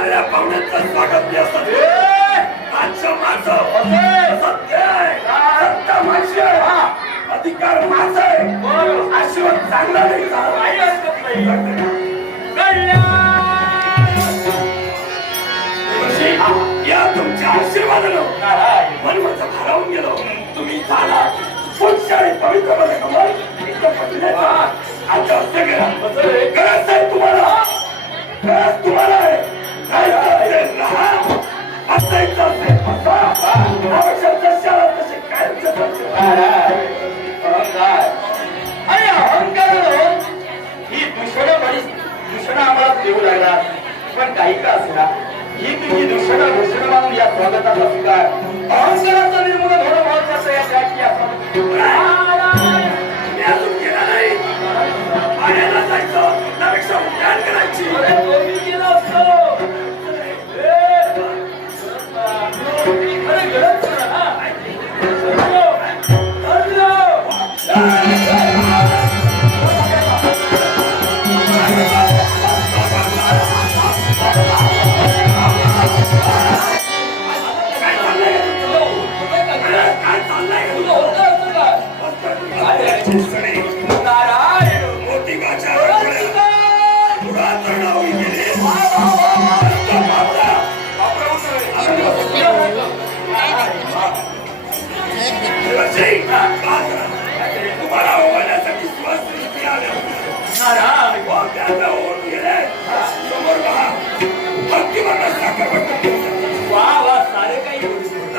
आलेल्या पाहुण्यांचं स्वागत मी असतं आजच्या माझं सत्य आहे सत्य माझी आहे अधिकार माझा आहे आशीर्वाद चांगला नाही काही हरकत नाही या तुमच्या आशीर्वादानं मन माझं भारावून गेलो तुम्ही झाला स्वच्छ आणि पवित्र मध्ये कमाल आता असं गरज आहे तुम्हाला गरज तुम्हाला आहे राहा असायचं असेल शाळा तसे कायमचं आणि अहंकारानं ही दूषण आम्हाला देऊ लागणार पण काही का असेना ही तुझी दूषण मानून या स्वागताचा स्वीकार अहंकाराचं निर्मूलन होणं महत्वाचं यासाठी मी अजून केला नाही पाण्याला जायचं त्यापेक्षा उद्यान करायची केलं असतं तुम्हाला उभारण्यासाठी स्वस्ती आल्या समोर पहा भक्ती मला साखर